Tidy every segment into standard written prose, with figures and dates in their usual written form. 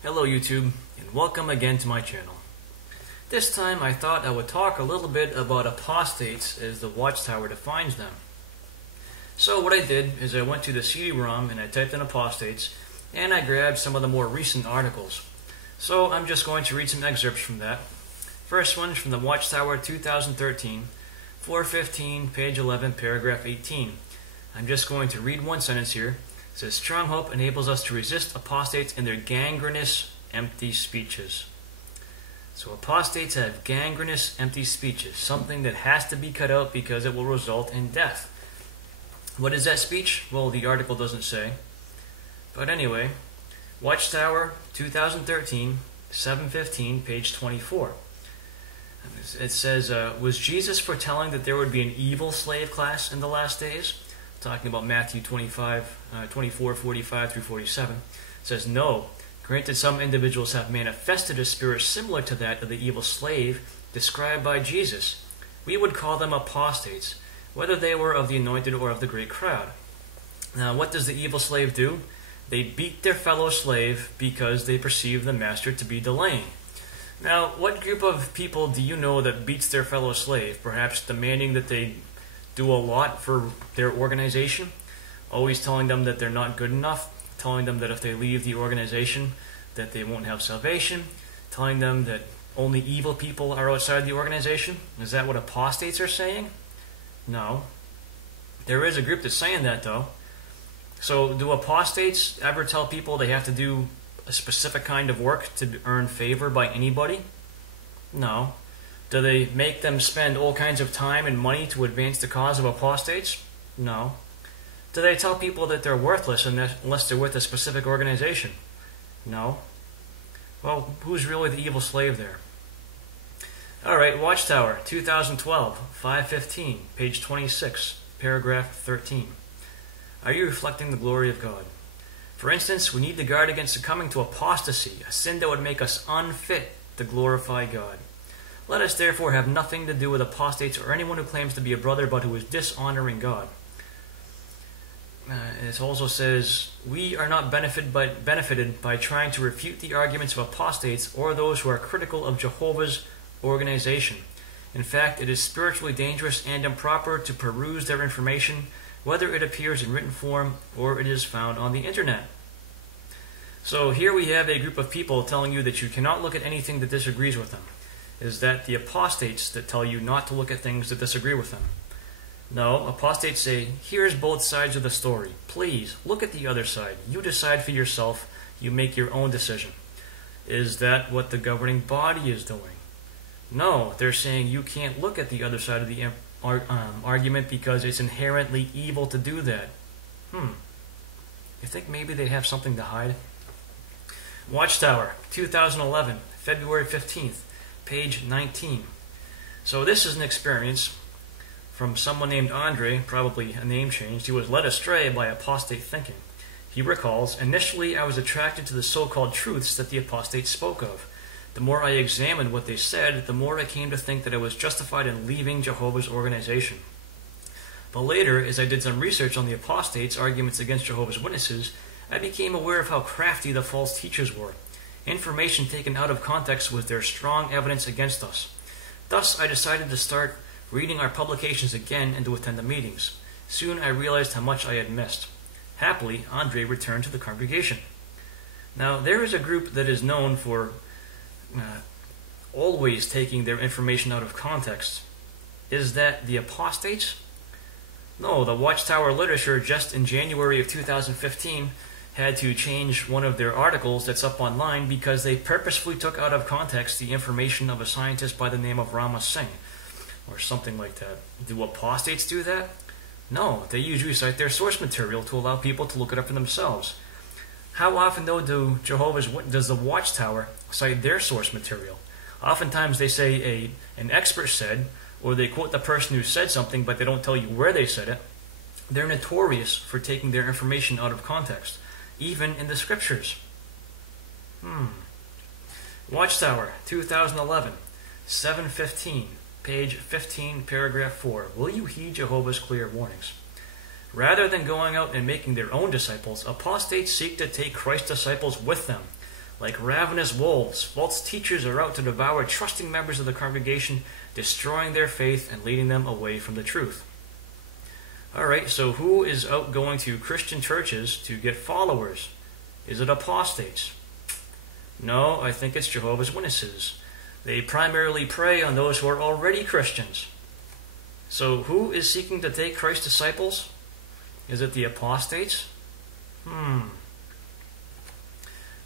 Hello YouTube, and welcome again to my channel. This time I thought I would talk a little bit about apostates as the Watchtower defines them. So what I did is I went to the CD-ROM and I typed in apostates, and I grabbed some of the more recent articles. So I'm just going to read some excerpts from that. First one's from the Watchtower 2013, 415, page 11, paragraph 18. I'm just going to read one sentence here. It says, strong hope enables us to resist apostates in their gangrenous, empty speeches. So apostates have gangrenous, empty speeches, something that has to be cut out because it will result in death. What is that speech? Well, the article doesn't say. But anyway, Watchtower 2013, 715, page 24. It says, was Jesus foretelling that there would be an evil slave class in the last days? Talking about Matthew 24, 45 through 47. It says, no. Granted, some individuals have manifested a spirit similar to that of the evil slave described by Jesus. We would call them apostates, whether they were of the anointed or of the great crowd. Now, what does the evil slave do? They beat their fellow slave because they perceive the master to be delaying. Now, what group of people do you know that beats their fellow slave, perhaps demanding that they do a lot for their organization, always telling them that they're not good enough, telling them that if they leave the organization that they won't have salvation, telling them that only evil people are outside the organization? Is that what apostates are saying? No. There is a group that's saying that, though. So do apostates ever tell people they have to do a specific kind of work to earn favor by anybody? No. Do they make them spend all kinds of time and money to advance the cause of apostates? No. Do they tell people that they're worthless unless they're with a specific organization? No. Well, who's really the evil slave there? Alright, Watchtower, 2012, 515, page 26, paragraph 13. Are you reflecting the glory of God? For instance, we need to guard against succumbing to apostasy, a sin that would make us unfit to glorify God. Let us therefore have nothing to do with apostates or anyone who claims to be a brother but who is dishonoring God. It also says, we are not benefited by trying to refute the arguments of apostates or those who are critical of Jehovah's organization. In fact, it is spiritually dangerous and improper to peruse their information, whether it appears in written form or it is found on the internet. So here we have a group of people telling you that you cannot look at anything that disagrees with them. Is that the apostates that tell you not to look at things that disagree with them? No, apostates say, here's both sides of the story. Please, look at the other side. You decide for yourself. You make your own decision. Is that what the governing body is doing? No, they're saying you can't look at the other side of the argument because it's inherently evil to do that. You think maybe they have something to hide? Watchtower, 2011, February 15th. Page 19. So this is an experience from someone named Andre, probably a name change. He was led astray by apostate thinking. He recalls, initially I was attracted to the so-called truths that the apostates spoke of. The more I examined what they said, the more I came to think that I was justified in leaving Jehovah's organization. But later, as I did some research on the apostates' arguments against Jehovah's Witnesses, I became aware of how crafty the false teachers were. Information taken out of context was their strong evidence against us. Thus, I decided to start reading our publications again and to attend the meetings. Soon I realized how much I had missed. Happily, Andre returned to the congregation. Now, there is a group that is known for always taking their information out of context. Is that the apostates? No, the Watchtower literature just in January of 2015 had to change one of their articles that's up online because they purposefully took out of context the information of a scientist by the name of Rama Singh, or something like that. Do apostates do that? No, they usually cite their source material to allow people to look it up for themselves. How often, though, does the Watchtower cite their source material? Oftentimes they say an expert said, or they quote the person who said something, but they don't tell you where they said it. They're notorious for taking their information out of context, even in the scriptures. Watchtower, 2011, 715, page 15, paragraph 4. Will you heed Jehovah's clear warnings? Rather than going out and making their own disciples, apostates seek to take Christ's disciples with them. Like ravenous wolves, false teachers are out to devour trusting members of the congregation, destroying their faith and leading them away from the truth. Alright, so who is out going to Christian churches to get followers? Is it apostates? No, I think it's Jehovah's Witnesses. They primarily prey on those who are already Christians. So who is seeking to take Christ's disciples? Is it the apostates?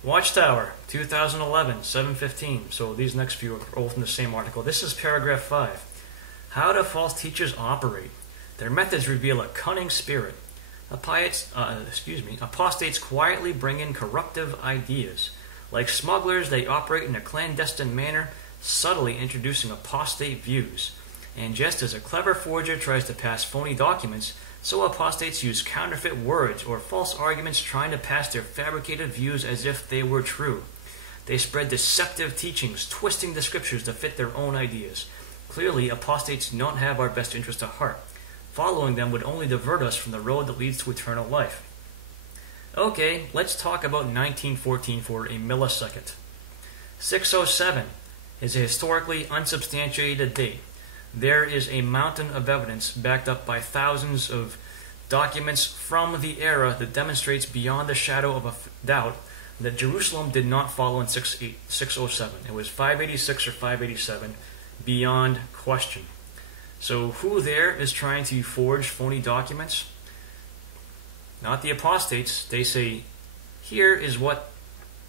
Watchtower, 2011, 7:15. So these next few are all from the same article. This is paragraph 5. How do false teachers operate? Their methods reveal a cunning spirit. Apostates quietly bring in corruptive ideas. Like smugglers, they operate in a clandestine manner, subtly introducing apostate views. And just as a clever forger tries to pass phony documents, so apostates use counterfeit words or false arguments trying to pass their fabricated views as if they were true. They spread deceptive teachings, twisting the scriptures to fit their own ideas. Clearly, apostates do not have our best interest at heart. Following them would only divert us from the road that leads to eternal life. Okay, let's talk about 1914 for a millisecond. 607 is a historically unsubstantiated date. There is a mountain of evidence backed up by thousands of documents from the era that demonstrates beyond the shadow of a doubt that Jerusalem did not fall in 607. It was 586 or 587, beyond question. So who there is trying to forge phony documents? Not the apostates. They say, here is what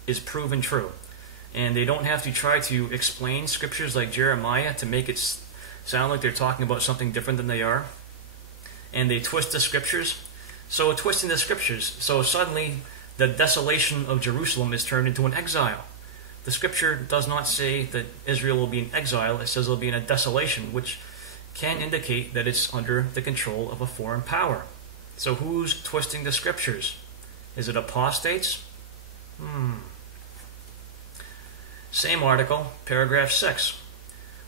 is proven true. And they don't have to try to explain scriptures like Jeremiah to make it sound like they're talking about something different than they are. And they twist the scriptures. So twisting the scriptures, so suddenly the desolation of Jerusalem is turned into an exile. The scripture does not say that Israel will be in exile. It says it will be in a desolation, which can indicate that it's under the control of a foreign power. So who's twisting the scriptures? Is it apostates? Same article, paragraph 6.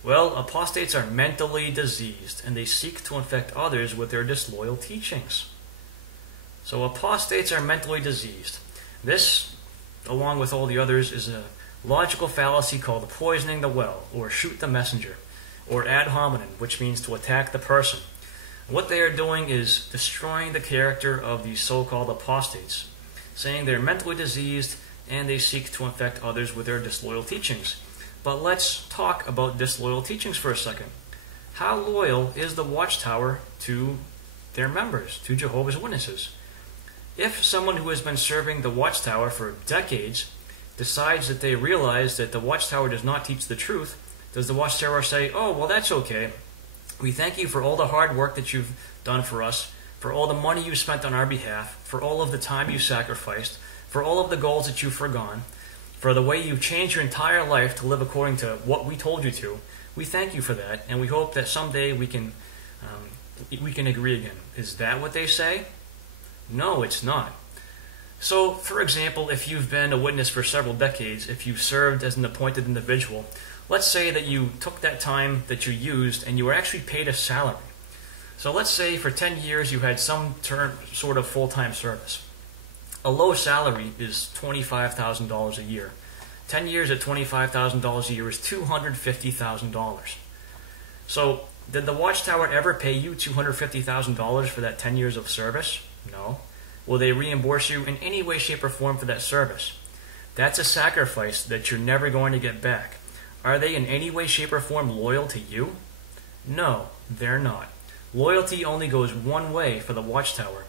Well, apostates are mentally diseased, and they seek to infect others with their disloyal teachings. So apostates are mentally diseased. This, along with all the others, is a logical fallacy called poisoning the well, or shoot the messenger, or ad hominem, which means to attack the person. What they are doing is destroying the character of these so-called apostates, saying they're mentally diseased and they seek to infect others with their disloyal teachings. But let's talk about disloyal teachings for a second. How loyal is the Watchtower to their members, to Jehovah's Witnesses? If someone who has been serving the Watchtower for decades decides that they realize that the Watchtower does not teach the truth, does the Watchtower say, oh, well, that's okay. We thank you for all the hard work that you've done for us, for all the money you spent on our behalf, for all of the time you sacrificed, for all of the goals that you've forgone, for the way you've changed your entire life to live according to what we told you to. We thank you for that, and we hope that someday we can agree again. Is that what they say? No, it's not. So, for example, if you've been a witness for several decades, if you've served as an appointed individual, let's say that you took that time that you used and you were actually paid a salary. So let's say for 10 years you had some sort of full-time service. A low salary is $25,000 a year. 10 years at $25,000 a year is $250,000. So did the Watchtower ever pay you $250,000 for that 10 years of service? No. Will they reimburse you in any way, shape, or form for that service? That's a sacrifice that you're never going to get back. Are they in any way, shape, or form loyal to you? No, they're not. Loyalty only goes one way for the Watchtower.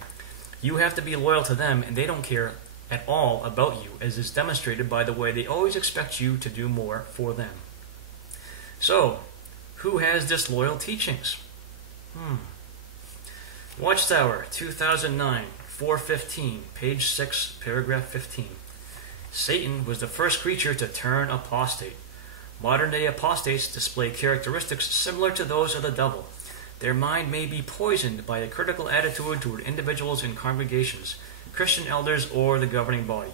You have to be loyal to them, and they don't care at all about you, as is demonstrated by the way they always expect you to do more for them. So, who has disloyal teachings? Watchtower, 2009, 415, page 6, paragraph 15. Satan was the first creature to turn apostate. Modern-day apostates display characteristics similar to those of the devil. Their mind may be poisoned by a critical attitude toward individuals and congregations, Christian elders, or the governing body.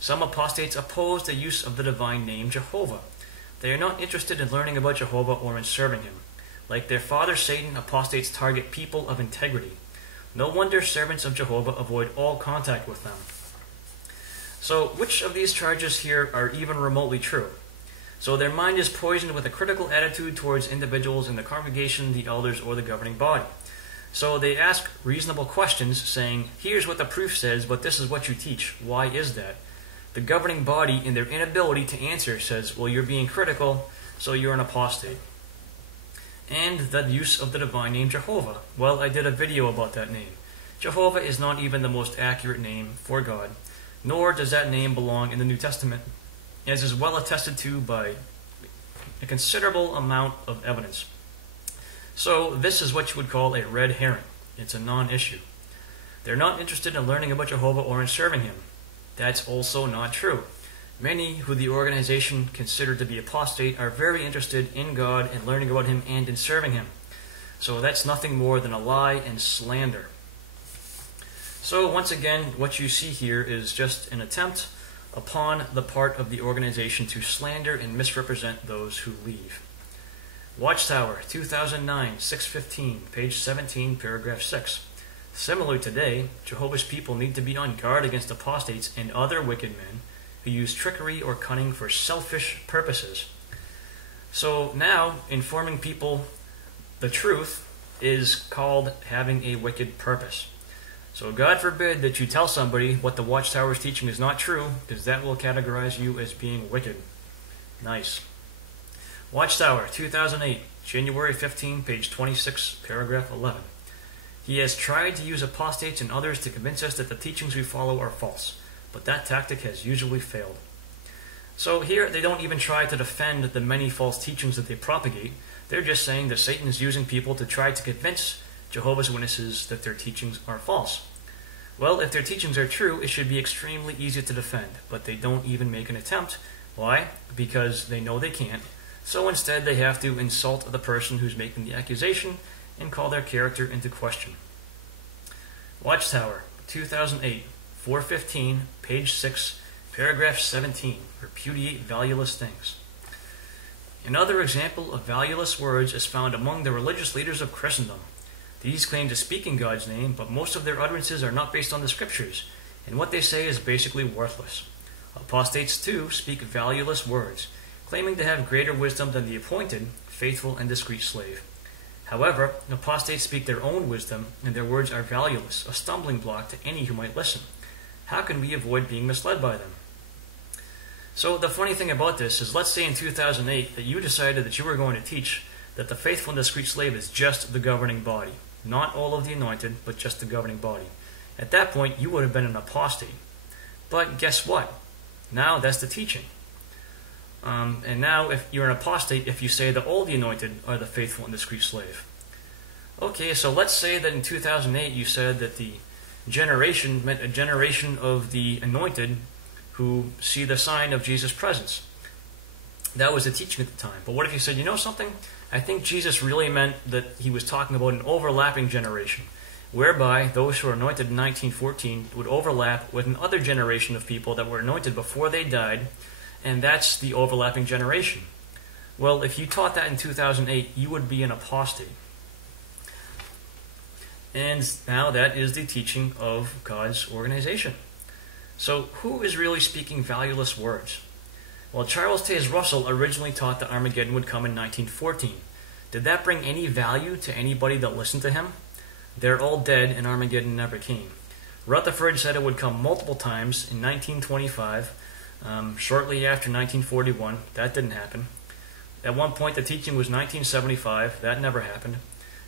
Some apostates oppose the use of the divine name Jehovah. They are not interested in learning about Jehovah or in serving him. Like their father Satan, apostates target people of integrity. No wonder servants of Jehovah avoid all contact with them. So which of these charges here are even remotely true? So their mind is poisoned with a critical attitude towards individuals in the congregation, the elders, or the governing body. So they ask reasonable questions saying, here's what the proof says, but this is what you teach. Why is that? The governing body, in their inability to answer, says, well, you're being critical, so you're an apostate. And the use of the divine name Jehovah. Well, I did a video about that name. Jehovah is not even the most accurate name for God, nor does that name belong in the New Testament, as is well attested to by a considerable amount of evidence. So this is what you would call a red herring. It's a non-issue. They're not interested in learning about Jehovah or in serving him. That's also not true. Many who the organization considered to be apostate are very interested in God and learning about him and in serving him. So that's nothing more than a lie and slander. So once again, what you see here is just an attempt upon the part of the organization to slander and misrepresent those who leave. Watchtower, 2009, 615, page 17, paragraph 6. Similar today, Jehovah's people need to be on guard against apostates and other wicked men who use trickery or cunning for selfish purposes. So now, informing people the truth is called having a wicked purpose. So God forbid that you tell somebody what the Watchtower's teaching is not true, because that will categorize you as being wicked. Nice. Watchtower, 2008, January 15, page 26, paragraph 11. He has tried to use apostates and others to convince us that the teachings we follow are false, but that tactic has usually failed. So here they don't even try to defend the many false teachings that they propagate. They're just saying that Satan is using people to try to convince Jehovah's Witnesses that their teachings are false. Well, if their teachings are true, it should be extremely easy to defend, but they don't even make an attempt. Why? Because they know they can't. So instead they have to insult the person who's making the accusation and call their character into question. Watchtower, 2008, 415, page 6, paragraph 17, repudiate valueless things. Another example of valueless words is found among the religious leaders of Christendom. These claim to speak in God's name, but most of their utterances are not based on the Scriptures, and what they say is basically worthless. Apostates, too, speak valueless words, claiming to have greater wisdom than the appointed, faithful, and discreet slave. However, apostates speak their own wisdom, and their words are valueless, a stumbling block to any who might listen. How can we avoid being misled by them? So the funny thing about this is, let's say in 2008 that you decided that you were going to teach that the faithful and discreet slave is just the governing body. Not all of the anointed, but just the governing body. At that point, you would have been an apostate. But guess what? Now that's the teaching. And now if you're an apostate if you say that all the anointed are the faithful and discreet slave. Okay, so let's say that in 2008 you said that the generation meant a generation of the anointed who see the sign of Jesus' presence. That was the teaching at the time. But what if you said, you know something? I think Jesus really meant that he was talking about an overlapping generation, whereby those who were anointed in 1914 would overlap with another generation of people that were anointed before they died, and that's the overlapping generation. Well, if you taught that in 2008, you would be an apostate. And now that is the teaching of God's organization. So who is really speaking valueless words? Well, Charles Taze Russell originally taught that Armageddon would come in 1914. Did that bring any value to anybody that listened to him? They're all dead and Armageddon never came. Rutherford said it would come multiple times in 1925, shortly after 1941. That didn't happen. At one point the teaching was 1975. That never happened.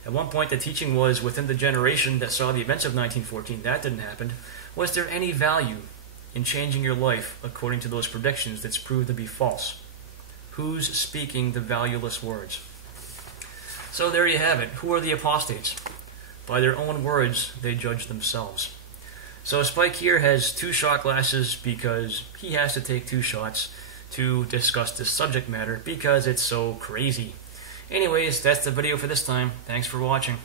At one point the teaching was within the generation that saw the events of 1914. That didn't happen. Was there any value in changing your life according to those predictions that's proved to be false? Who's speaking the valueless words? So there you have it. Who are the apostates? By their own words, they judge themselves. So Spike here has 2 shot glasses because he has to take 2 shots to discuss this subject matter because it's so crazy. Anyways, that's the video for this time. Thanks for watching.